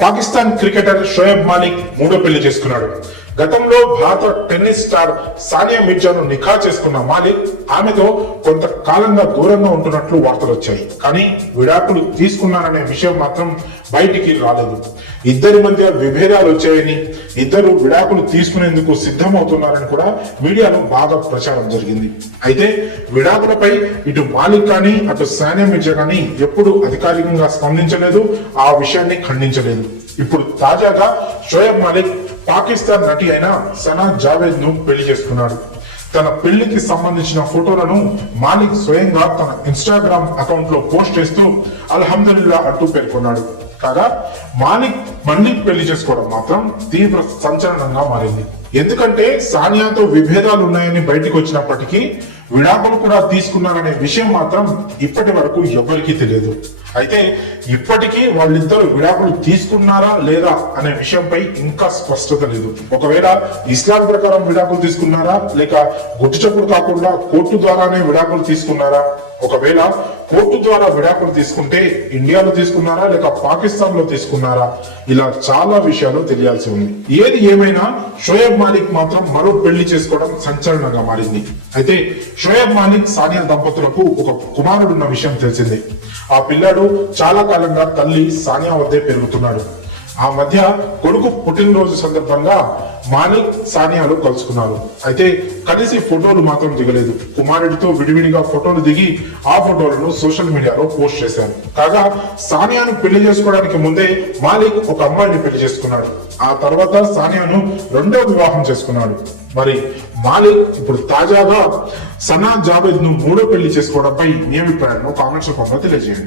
Pakistan cricketer Shoaib Malik మూడో పెళ్లి చేసుకున్నాడు. గతంలో భారత టెన్నిస్ స్టార్ సానియా మిర్జాను నిఖా చేసుకున్న మాలిక్ ఆమెతో కొంతకాలంగా దూరంగా ఉంటున్నట్లు వార్తలు వచ్చాయి. కానీ విడాకులు తీసుకున్నారనే విషయం మాత్రం బయటికి రాలేదు. ఇద్దరి మధ్య విభేదాలు వచ్చాయని, ఇద్దరు విడాకులు తీసుకునేందుకు సిద్ధమవుతున్నారని కూడా మీడియాలో బాగా ప్రచారం జరిగింది. అయితే విడాకులపై ఇటు మాలిక్ కానీ అటు సానియా మిర్జా కానీ ఎప్పుడు అధికారికంగా స్పందించలేదు, ఆ విషయాన్ని ఖండించలేదు. ఇప్పుడు తాజాగా షోయబ్ మాలిక్ పాకిస్తాన్ నటి అయిన సనా జావేద్ ను పెళ్లి చేసుకున్నాడు. తన పెళ్లికి సంబంధించిన ఫోటోలను మాలిక్ స్వయంగా తన ఇన్స్టాగ్రామ్ అకౌంట్ లో పోస్ట్ చేస్తూ అల్హమ్దుల్లా అంటూ పేర్కొన్నాడు. కాగా మాలిక్ మళ్ళీ పెళ్లి చేసుకోవడం మాత్రం తీవ్ర సంచలనంగా మారింది. ఎందుకంటే సానియాతో విభేదాలు ఉన్నాయని బయటకు వచ్చినప్పటికీ విడాకులు కూడా తీసుకున్నారనే విషయం మాత్రం ఇప్పటి వరకు ఎవరికీ తెలియదు. అయితే ఇప్పటికీ వాళ్ళిద్దరు విడాకులు తీసుకున్నారా లేదా అనే విషయంపై ఇంకా స్పష్టత లేదు. ఒకవేళ ఇస్లాం ప్రకారం విడాకులు తీసుకున్నారా, లేక గుట్టు చప్పుడు కాకుండా కోర్టు ద్వారానే విడాకులు తీసుకున్నారా, ఒకవేళ కోర్టు ద్వారా విడాకులు తీసుకుంటే ఇండియాలో తీసుకున్నారా లేక పాకిస్తాన్ లో తీసుకున్నారా, ఇలా చాలా విషయాలు తెలియాల్సి ఉంది. ఏది ఏమైనా షోయబ్ మాలిక్ మాత్రం మరో పెళ్లి చేసుకోవడం సంచలనంగా మారింది. అయితే షోయబ్ మాలిక్ సానియా దంపతులకు ఒక కుమారుడున్న విషయం తెలిసిందే. ఆ పిల్లాడు చాలా కాలంగా తల్లి సానియా వద్దే పెరుగుతున్నాడు. ఆ మధ్య కొడుకు పుట్టినరోజు సందర్భంగా మాలిక్ సానియాలు కలుసుకున్నారు. అయితే కలిసి ఫోటోలు మాత్రం దిగలేదు. కుమారుడితో విడివిడిగా ఫోటోలు దిగి ఆ ఫోటోలను సోషల్ మీడియాలో పోస్ట్ చేశారు. కాగా సానియాను పెళ్లి చేసుకోవడానికి ముందే మాలిక్ ఒక అమ్మాయిని పెళ్లి చేసుకున్నాడు. ఆ తర్వాత సానియాను రెండో వివాహం చేసుకున్నాడు. మరి మాలిక్ ఇప్పుడు తాజాగా సనా జావేద్ ను మూడో పెళ్లి చేసుకోవడంపై మీ అభిప్రాయాలను కామెంట్స్ రూపంలో తెలియజేయండి.